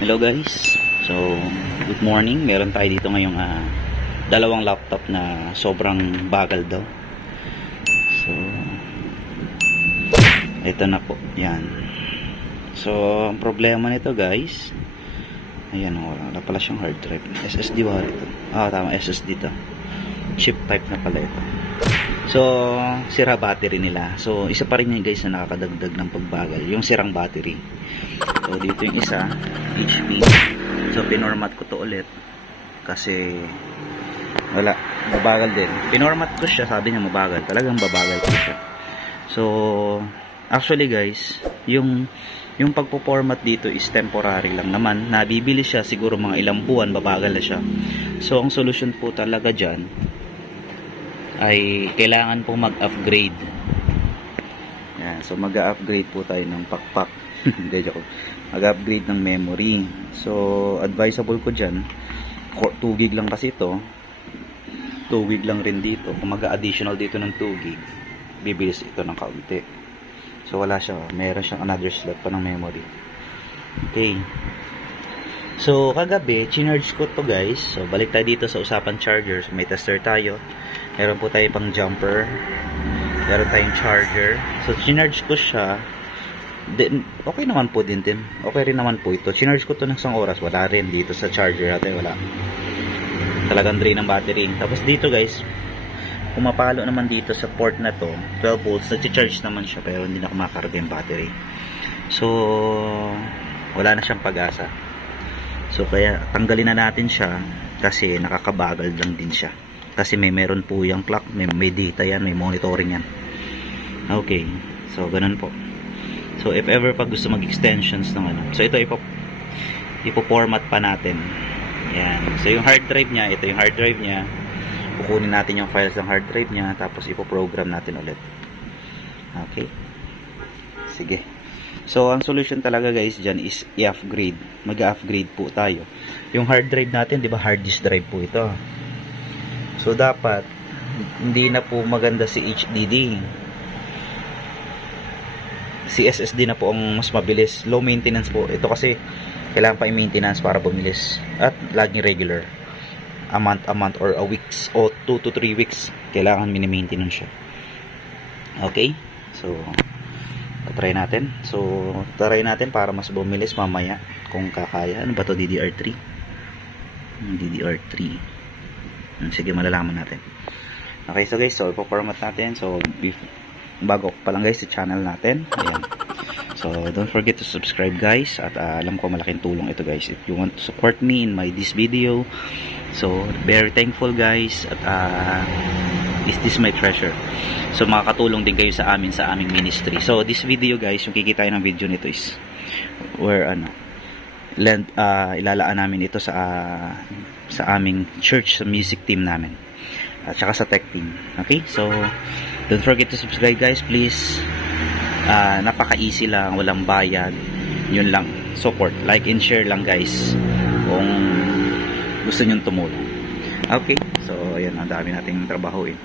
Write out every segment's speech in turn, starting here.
Hello guys, so good morning. Meron tayo dito ngayong dalawang laptop na sobrang bagal daw. So ito na po, yan. So ang problema nito guys, ayan, wala pala siyang hard drive. SSD ba ito? Tama, SSD to. Chip type na pala ito. So sira battery nila. So isa pa rin yan guys na nakakadagdag ng pagbagal, yung sirang battery. So dito yung isa, HP. So pinormat ko to ulit kasi wala, mabagal din. Pinormat ko siya, sabi niya mabagal. Talagang babagal ko siya. So actually guys, yung pagpo-format dito is temporary lang naman. Nabibili siya siguro mga ilang buwan, babagal na siya. So ang solution po talaga dyan ay kailangan po mag-upgrade. Yan, so mag-upgrade po tayo ng pakpak. Hindi, joke. Mag-upgrade ng memory. So advisable ko dyan, 2 gig lang kasi ito, 2 gig lang rin dito. Kung mag-additional dito ng 2 gig, bibilis ito ng kaunti. So wala siya, meron siyang another slot pa ng memory. Okay, so kagabi chinarge ko to guys. So balik tayo dito sa usapan charger. So, may tester tayo, meron po tayo pang jumper, meron tayong charger. So chinarge ko siya. Okay naman po din. Okay rin naman po ito. Chinarge ko to ng 1 oras. Wala rin dito sa charger natin. Wala. Talagang drain ng battery. Tapos dito guys, pumapalo naman dito sa port na to, 12 volts. Nag-charge naman siya pero hindi na kumakarga yung battery. So wala na siyang pag-asa. So kaya tanggalin na natin siya kasi nakakabagal lang din siya. Kasi meron po yung clock, may data yan, may monitoring yan. Okay, so ganun po. So if ever pag gusto mag-extensions ng ano, so ito ipo-format pa natin. Yan. So yung hard drive niya, ito yung hard drive niya. Kukunin natin yung files ng hard drive niya, tapos ipo-program natin ulit. Okay. Sige. So ang solution talaga guys diyan is i-upgrade. Mag-upgrade po tayo. Yung hard drive natin, 'di ba, hard disk drive po ito. So dapat hindi na po maganda si HDD. Si SSD na po ang mas mabilis. Low maintenance po. Ito kasi kailangan pa i-maintenance para bumilis. At laging regular. A month or a weeks o 2 to 3 weeks. Kailangan mini-maintenance siya. Okay? So, try natin. So, try natin para mas bumilis mamaya kung kakaya. Ano ba to? DDR3? DDR3. Sige, malalaman natin. Okay, so guys, so ipo-format natin. So, bago pa lang guys sa channel natin, ayan. So don't forget to subscribe guys, at alam ko malaking tulong ito guys if you want to support me in this video. So very thankful guys, at this is my treasure. So makakatulong din kayo sa aming ministry. So this video guys, yung kikita ng video nito is where ilalaan namin ito sa aming church, sa music team namin at saka sa tech team. Okay, so don't forget to subscribe guys, please. Napaka-easy lang, walang bayad. Yun lang, support, like and share lang guys kung gusto nyo tumulong. Okay, so ayan, ang dami nating trabaho eh.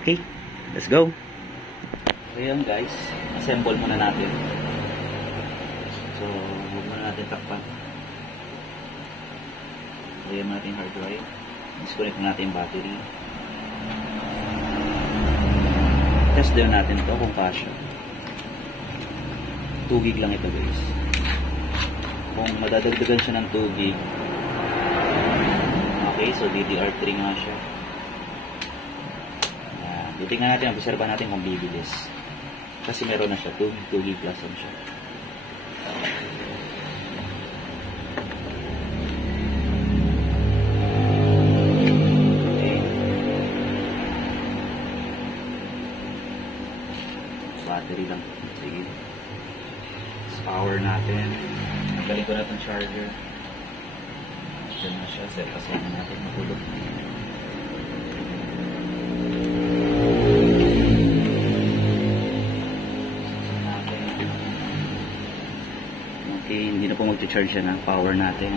Okay, let's go. Ayan guys, assemble muna natin. So huwag muna natin takpan. Ayan natin hard drive. Disconnect natin yung battery. Test din natin ito kung kasya. 2 gig lang ito guys. Kung madadagdagan siya ng 2 gig, okay, so DDR3 nga siya. Titingnan natin, obserbahan natin kung bibilis. Kasi meron na siya, 2 gig plus on siya. Battery lang. Sige. Power natin. Nagaling ko na itong charger. Diyan na siya. Set aside na natin matulog. Okay, hindi na po mag-charge siya na. Power natin.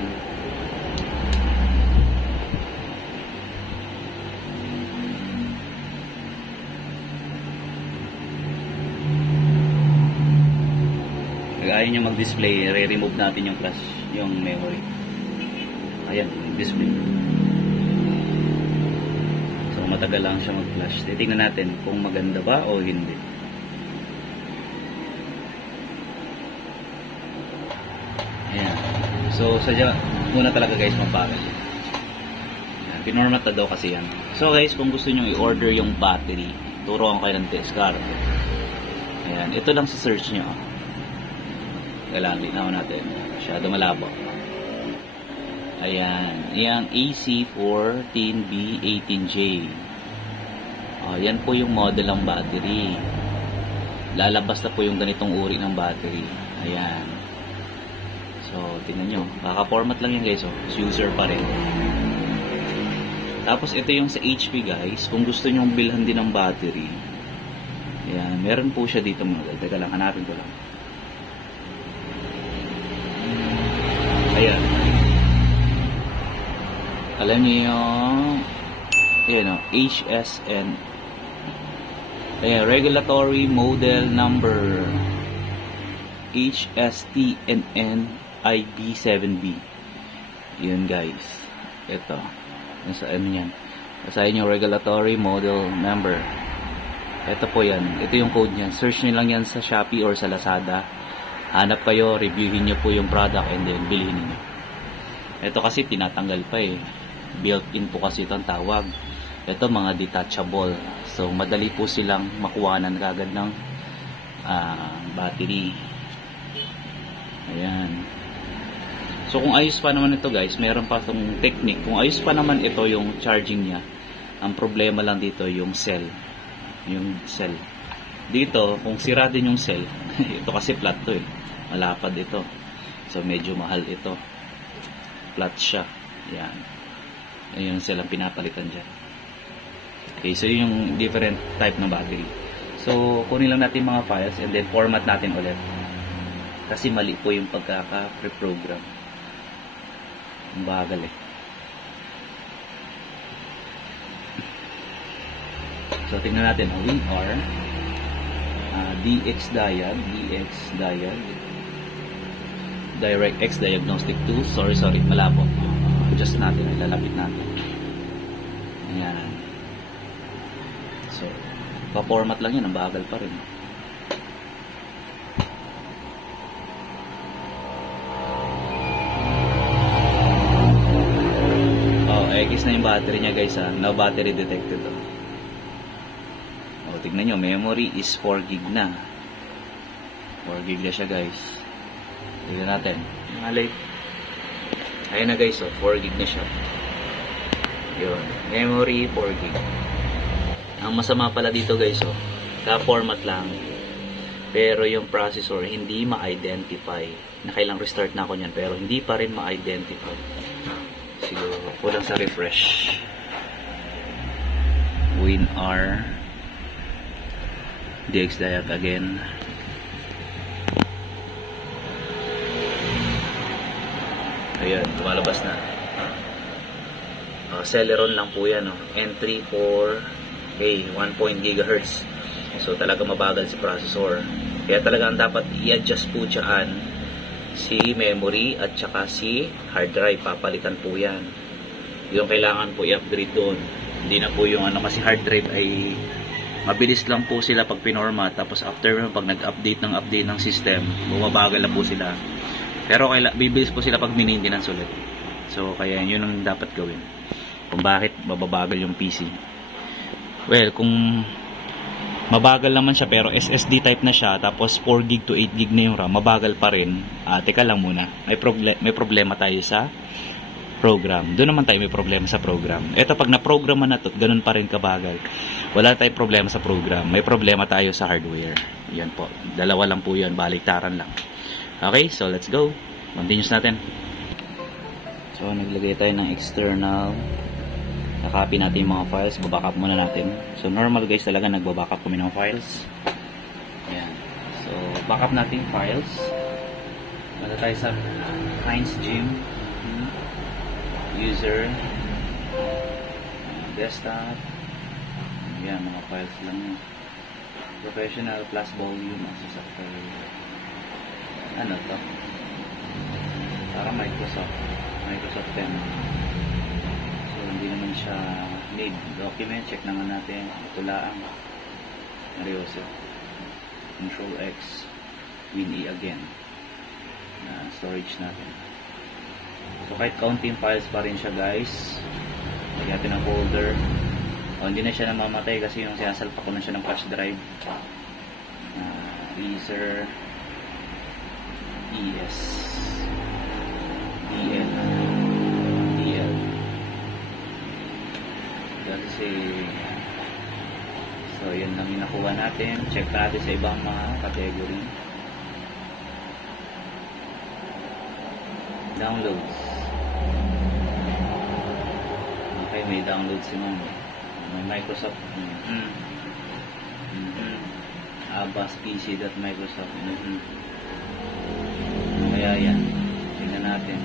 Pag ayaw nyo mag-display, re-remove natin yung flash. yung memory. Ayan, display. So matagal lang siya mag-flash. Titingnan natin kung maganda ba o hindi. Ayan. So sadya muna talaga guys magbagal. Pinormat na daw kasi yan. So guys, kung gusto nyo i-order yung battery, turuan ko kayo ng Descartes. Ayan, ito lang sa search nyo. Kailangan linawan natin. Masyado malabo. Ayan, yung AC14B18J. Yan po yung model ng battery. Lalabas na po yung ganitong uri ng battery. Ayan. So, tingnan nyo. Kaka-format lang yan guys. User pa rin. Tapos ito yung sa HP guys. Kung gusto nyo bilhan din ng battery. Ayan. Meron po siya dito mga. Teka lang, hanapin ko lang. Ayan. Alam niyo yung HSN. Ayan, regulatory model number HSTNNIB7B. Yun guys. Ito. Nasa ano yan. Basahin yung regulatory model number. Ito po yan. Ito yung code niyan. Search nyo lang yan sa Shopee or sa Lazada. Hanap kayo, reviewin nyo po yung product and then bilhin nyo. Ito kasi tinatanggal pa eh. Built-in po kasi itong tawag. Ito mga detachable. So madali po silang makuhanan kagad ng battery. Ayan. So kung ayos pa naman ito guys, meron pa itong technique. Kung ayos pa naman ito yung charging niya, ang problema lang dito yung cell. Yung cell. Dito, kung sira din yung cell, ito kasi flat to eh. Malapad ito. So medyo mahal ito. Flat siya. Ayan. Ayan yung cell ang pinapalitan dyan. Okay, so yun yung different type ng battery. So kunin lang natin mga files and then format natin ulit. Kasi mali po yung pagkaka-preprogram. Ang bagal eh. So tingnan natin. WinR DX Diag DirectX Diagnostic Tools. Sorry, malabo. Adjust natin, ilalapit natin. Ayan. So, pa-format lang yan, ang bagal pa rin. X na yung battery niya guys ha. No battery detected to. Tignan nyo, memory is 4 GB na. 4 GB na siya guys. Tignan natin. Malay. Ayun na guys, 4 GB na siya. Yun. Memory 4 GB. Ang masama pala dito guys, ka-format lang. Pero yung processor hindi ma-identify. Nakailang restart na ako niyan pero hindi pa rin ma-identify. Siguro kulang sa refresh. WinR DX Diag again. Ayan, lumalabas na. Celeron lang po yan. N3 for 1 GHz. So talaga mabagal si processor. Kaya talagang dapat i-adjust po dyan si memory at saka si hard drive. Papalitan po yan. Yung kailangan po i-upgrade doon. Hindi na po yung kasi hard drive ay mabilis lang po sila pag pinormat. Tapos after pag nag-update ng system, bumabagal na po sila. Pero bibilis po sila pag maintenance ulit. So kaya yun ang dapat gawin. Kung bakit mababagal yung PC. Well, kung mabagal naman siya pero SSD type na siya tapos 4 GB to 8 GB na yung RAM, mabagal pa rin. Teka lang muna. May problema tayo sa program. Doon naman tayo may problema sa program. Ito pag na-program na to, ganun pa rin kabagal. Wala tayong problema sa program. May problema tayo sa hardware. Yan po. Dalawa lang po yun. Baliktaran lang. Okay, so let's go. Continuous natin. So naglagay tayo ng external. Nakopy natin yung mga files. Babackup muna natin. So normal guys talaga nagbabackup kami ng files. Ayan. So backup natin files. Mala tayo sa Heinz Gym. User. Desktop. Ayan, mga files lang yun. Professional plus volume. Ano to? para Microsoft 10. So hindi naman siya need document. Check naman natin. Ito lang seryoso. Control X, WinE again na storage natin. So kahit counting files pa rin siya guys. Lagyan natin ng folder. Hindi na siya namamatay kasi yung sinasalpak ko na siya ng flash drive. Razer ES DL kasi so yan lang yung nakuha natin. Check natin sa ibang mga category. Downloads. Okay, may downloads si Mom. May Microsoft abas.pc.microsoft. Kaya yan, tingnan natin.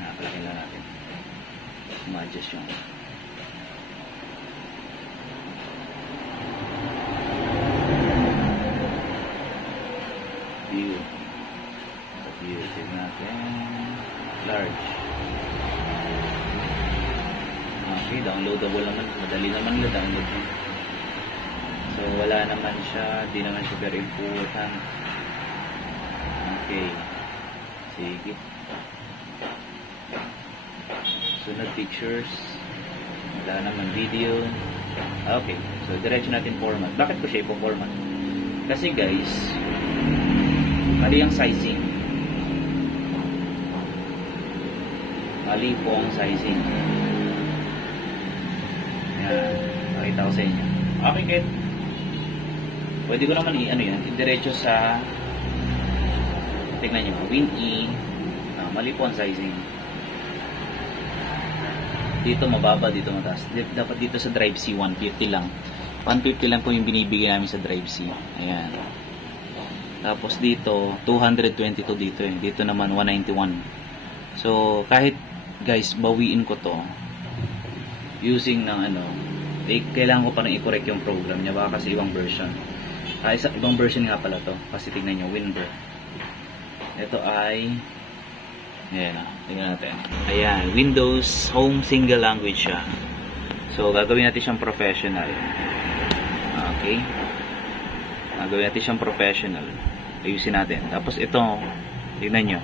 Nakapalakin lang natin. Ma-adjust yung view. Tingnan natin. Large. Okay, downloadable naman. Madali naman na download mo. So, wala naman siya. Di naman siya very important. Okay. Sige. Sunod pictures. Wala naman video. Okay. So, diretso natin format. Bakit ko siya ipo-format? Kasi guys, mali ang sizing. Mali po ang sizing. Ayan. Nakita ko sa inyo. Okay, Kate. Pwede ko naman i-diretso sa tignan nyo, WinE. Mali po ang sizing. Dito mababa, dito mataas. Dapat dito sa drive C, 150 lang. 150 lang po yung binibigay namin sa drive C. Ayan. Tapos dito, 222 dito eh. Dito naman, 191. So, kahit guys, bawiin ko to using ng kailangan ko pa nang i-correct yung program niya. Baka kasi ibang version. Ibang version nga pala to. Kasi tignan nyo, WinBer. Ito ay ayan, tingnan natin. Ayan, Windows Home Single Language siya. So, gagawin natin siyang professional. Okay. Gagawin natin siyang professional. Ayusin natin. Tapos ito, tingnan nyo.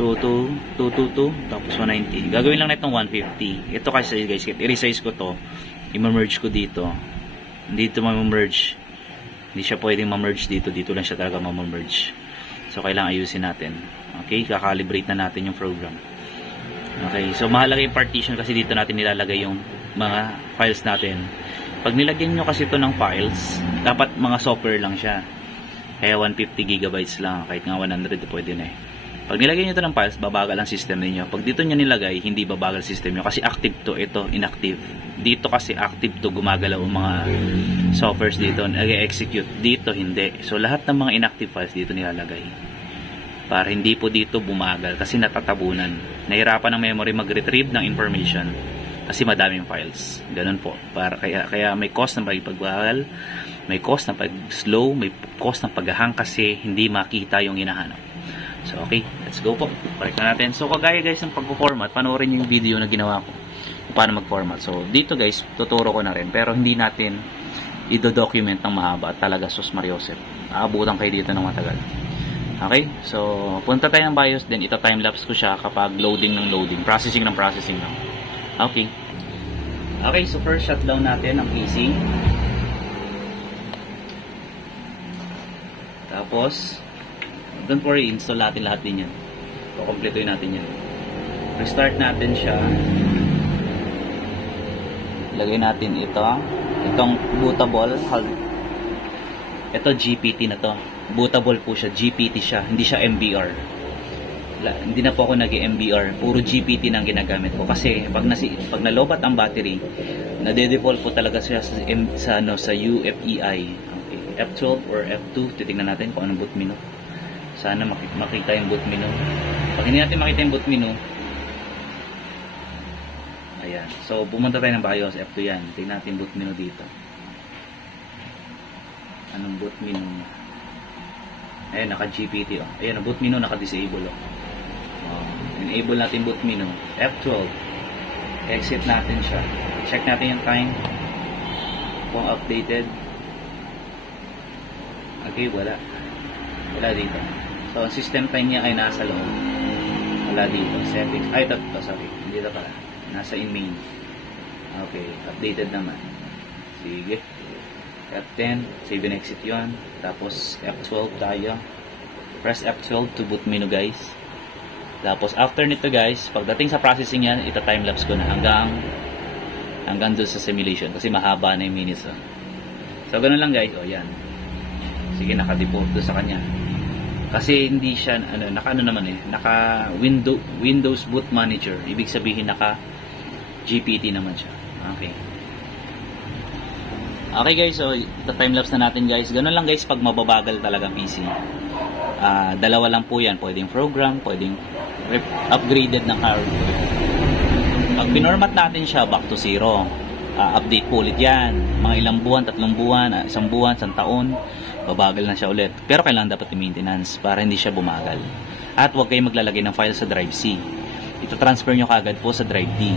222, tapos 190. Gagawin lang na itong 150. Ito kasi guys, i-resize ko to. I-merge ko dito. Dito ma-merge. Hindi siya pwedeng ma-merge dito. Dito lang siya talaga ma-merge. So, kailangan ayusin natin. Okay, kakalibrate na natin yung program. Okay, so mahalaga yung partition kasi dito natin nilalagay yung mga files natin. Pag nilagyan nyo kasi ito ng files, dapat mga software lang siya. Kaya 150 gigabytes lang. Kahit nga 100 pwede na eh. Pag nilagay nyo ito ng files, babagal ang system ninyo. Pag dito nyo nilagay, hindi babagal system nyo. Kasi active to, ito inactive. Dito kasi active to, gumagalaw ang mga softwares dito, nag-execute. Dito hindi. So lahat ng mga inactive files dito nilalagay. Para hindi po dito bumagal kasi natatabunan. Nahirapan ng memory mag-retrieve ng information kasi madaming files. Ganun po. Kaya may cost ng pagbagal, may cost ng pag-slow, may cost ng pag-hang kasi hindi makita yung hinahanap. So, okay. Let's go po. Balik na natin. So, kagaya guys ng pag-format, panoorin yung video na ginawa ko kung paano mag-format. So, dito guys, tuturo ko na rin. Pero hindi natin i-document ng mahaba. Talaga, sus Mariosep. Aabutan kayo dito ng matagal. Okay? So, punta tayo ng BIOS. Then, ita-timelapse ko siya kapag loading ng loading. Processing ng processing lang. Okay. Okay, so first shutdown natin ang PC. Tapos, don't worry, install natin lahat din yan. Kukompletuin natin yan. Restart natin siya. Lagay natin ito. Itong bootable. Ito GPT na to. Bootable po siya. GPT siya. Hindi siya MBR. Hindi na po ako nag-MBR. Puro GPT na ang ginagamit ko. Kasi pag nalobat ang battery, nade-default po talaga siya sa UFEI. Okay. F12 or F2. Titingnan natin kung anong boot menu. Sana makita yung boot menu. Pag hindi natin makita yung boot menu, ayan. So, pumunta tayo ng BIOS. F2 yan. Tingnan natin boot menu dito. Anong boot menu? Ayan, naka-GPT oh. Ayan, boot menu naka-disable oh. Enable natin boot menu. F12. Exit natin siya. Check natin yung time. Kung updated. Okay, wala. Wala dito. So, ang system time niya ay nasa loob. Wala dito. Settings. Ay, ito. Sorry. Hindi ito pala. Nasa in main. Okay. Updated naman. Sige. F10. Save and exit yun. Tapos, F12 tayo. Press F12 to boot menu, guys. Tapos, after nito, guys, pagdating sa processing yan, ita-timelapse ko na hanggang doon sa simulation. Kasi mahaba na yung minutes. Oh. So, ganun lang, guys. O, yan. Sige, naka-default doon sa kanya. Kasi hindi siya, naka Windows Boot Manager. Ibig sabihin, naka GPT naman siya. Okay. Okay guys, so timelapse na natin guys. Ganun lang guys pag mababagal talaga PC. Dalawa lang po yan. Pwedeng program, pwedeng upgraded ng hardware. Pag pinormat natin siya, back to zero. Update po ulit yan. Mga ilang buwan, 3 buwan, 1 buwan, 1 taon. Babagal na siya ulit. Pero kailangan dapat i-maintenance para hindi siya bumagal. At huwag kayong maglalagay ng file sa drive C. Ito-transfer nyo kagad po sa drive D.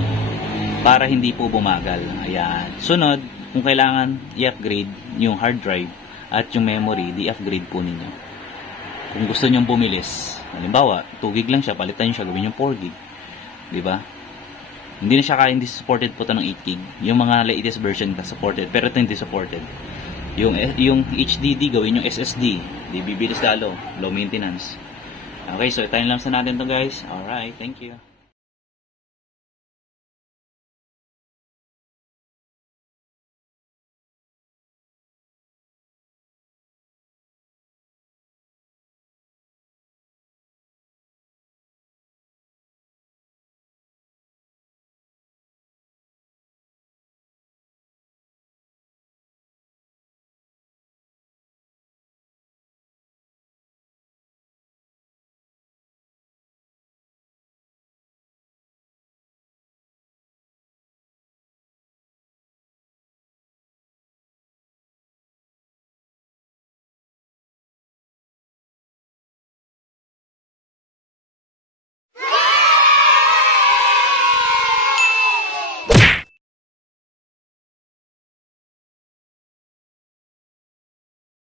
Para hindi po bumagal. Ayan. Sunod, kung kailangan i-upgrade yung hard drive at yung memory, di-upgrade po ninyo. Kung gusto nyo bumilis, halimbawa, 2 gig lang siya, palitan nyo siya, gawin yung 4 gig. Diba? Hindi na siya hindi supported po ito ng 8 gig. Yung mga latest version na supported, pero ito hindi supported. Yung HDD, gawin yung SSD. Di bibilis lalo. Low maintenance. Okay, so time lapse na natin to guys. Alright, thank you.